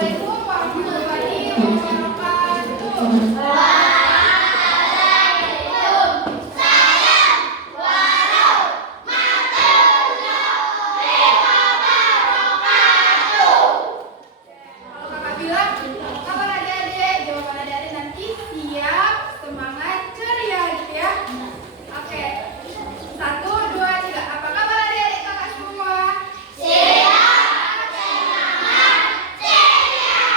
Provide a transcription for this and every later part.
Assalamualaikum warahmatullahi wabarakatuh. Kalau kakak bilang, kapan adik-adik? Jawaban adik-adik nanti siap, semangat, ceria gitu ya. Oke, 1, 2, 3. Apa kabar adik-adik kakak semua? Siap, semangat, ceria.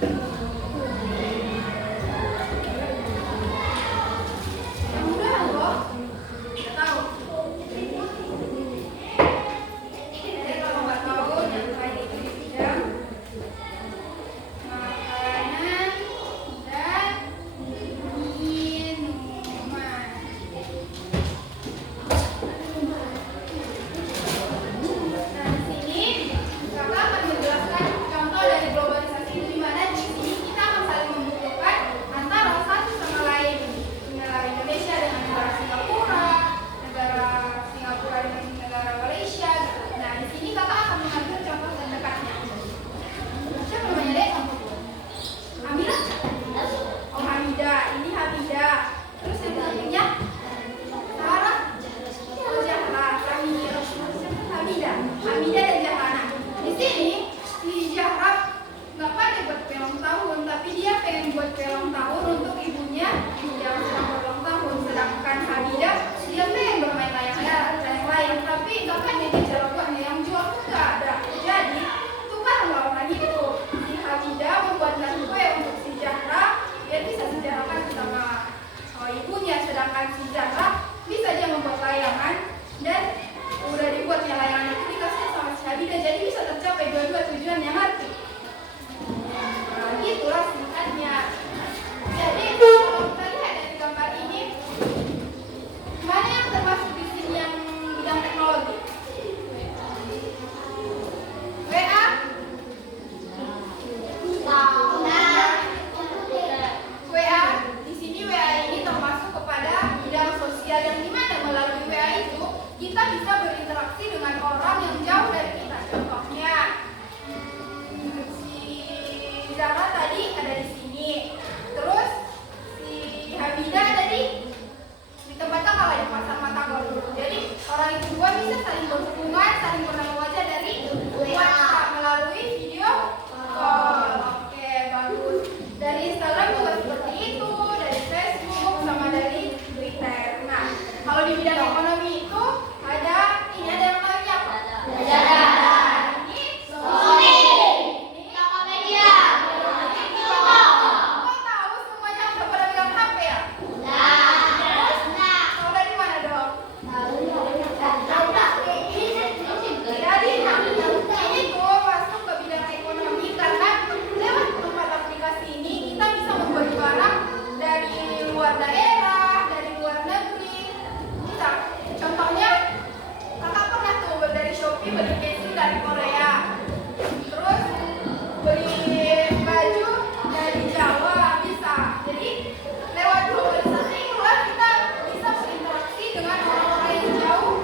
Yang mudah loh. Nggak tahu. Jadi kalau nggak tahu yang lain itu di bidang makanan dan minuman. Nah, di sini kakak akan menjelaskan contoh dari globalisasi itu, di mana di sini kita akan saling membutuhkan antara satu sama lain. Negara Indonesia dengan negara Singapura, negara Singapura dengan negara Malaysia. Nah, di sini kakak akan mengambil contoh terdekatnya. Siapa namanya, Dek? Amira? Oh, Hamida. Ini Hamida. Terus yang sampingnya? Sarah? Oh, Zahra. Hamida. Hamida dan Zahra. Di sini si Zahra nggak pandai buat kue ulang tahun, tapi dia pengen buat kue ulang tahun untuk ibunya yang sedang berulang tahun. Sedangkan Hamida dia pengen bermain layang-layang, tapi nggak pandai dia cara buatnya, yang jual pun nggak ada. Jadi tukarlah orang itu. Si Hamida membuatkan kue untuk si Zahra, dia bisa sejarakan sama ibunya, sedangkan si Zahra bisa dia membuat layangan dan udah dibuatnya layangan itu dikasih sama si Hamida, jadi bisa tercapai dua-dua tujuannya, ngerti? Nah, itulah singkatnya. Jadi kalau kita lihat dari gambar ini, mana yang termasuk di sini yang bidang teknologi? WA? WA, di sini WA ini termasuk kepada bidang sosial, yang dimana melalui WA itu kita bisa berinteraksi dengan orang yang jauh dari kita. Contohnya, si Zara tadi ada di sini, terus si Hamida ada di tempat kakak di pasar Matagor dulu. Jadi orang itu dua bisa saling berhubungan, saling bertemu wajah dari WhatsApp melalui video call. Oke, bagus. Dari Instagram juga seperti itu, dari Facebook sama dari Twitter. Nah, kalau di bidang ekonomi itu ada yang namanya apa? Ini Tokopedia. Kok tahu semuanya udah pada pegang HP ya? Terus, tahu dari mana dong? Jadi, ini tuh masuk ke bidang ekonomi karena lewat tempat aplikasi ini kita bisa membeli barang dari luar daerah, dari luar negeri. Bisa. Contohnya, kakak pernah tuh dari Shopee beli casing dari Korea, terus beli baju dari Jawa, bisa. Jadi lewat globalisasi itulah kita bisa berinteraksi dengan orang-orang yang jauh,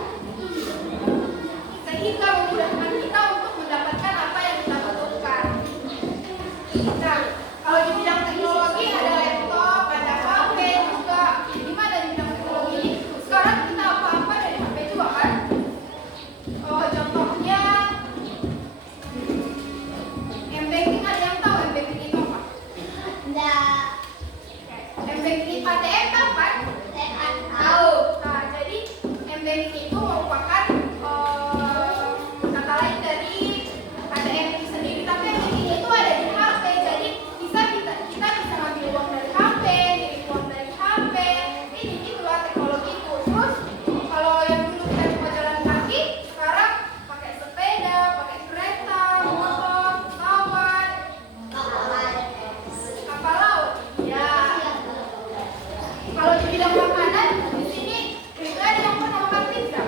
sehingga memudahkan kita untuk mendapatkan apa yang kita butuhkan. Nah, kalau di bidang teknologi ada laptop, ada HP juga. Gimana di bidang teknologi ini? Sekarang kita apa-apa dari HP juga kan? Oh, contohnya M-Banking, ada yang tahu M-Banking itu apa? M-Banking itu ATM tahu kan? Tahu. Nah, jadi M-Banking itu merupakan kata lain dari ATM itu sendiri, tapi M-Banking itu ada di HP. Jadi kita bisa ngambil uang dari HP, ngirim uang dari HP. Ini itulah teknologi itu. Terus kalau yang dulu kita cuma jalan kaki, sekarang pakai sepeda, pakai kereta, motor, pesawat, kapal laut. Ya. Kalau di bidang makanan, di sini ada yang pernah makan pizza.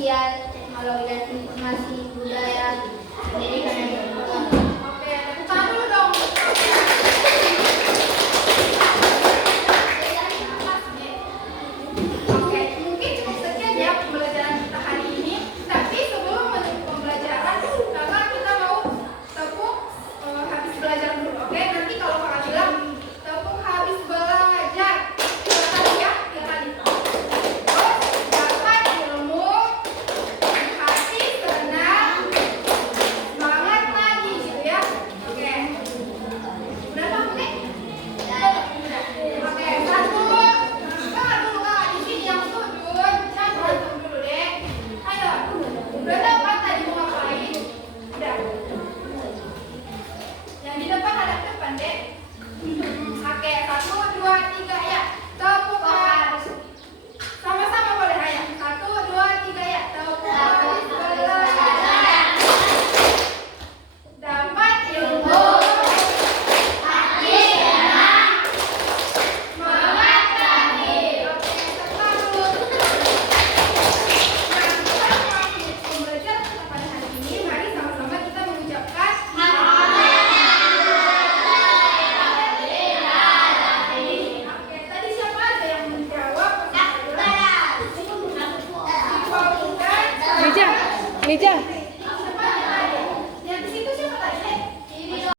sosial, teknologi dan informasi, budaya, pendidikan dan teknologi. Oke, tepuk tangan dulu dong. Oke, mungkin cukup sekian ya pembelajaran kita hari ini. Tapi sebelum menutup pembelajaran, kakak kita mau tepuk habis belajar dulu. Oke, nanti kalau kakak bilang tepuk habis belajar, tiga kali ya, tiga kali. Terus dapat ilmu, hati tenang, semangat lagi gitu ya. Oke, udah sampai? Udah. Oke, satu. Kakak dulu kakak di sini yang sujud, jangan berantem dulu deh. Ayo, udah dapat tadi mau ngapain? Udah. Yang di depan ada depan deh. Oke, 1, 2, 3 ya. Tepukan. Sama-sama boleh ayo. 1, 2, 3 ya. Tepukan belajar. Dapat ilmu. Hati tenang. Semangat lagi. Oke, separuh. Nah, kita mengakhiri pembelajaran kita pada hari ini. Mari sama-sama kita mengucapkan Oke, tadi siapa aja yang menjawab? Nah, Siswa bukan? Meja.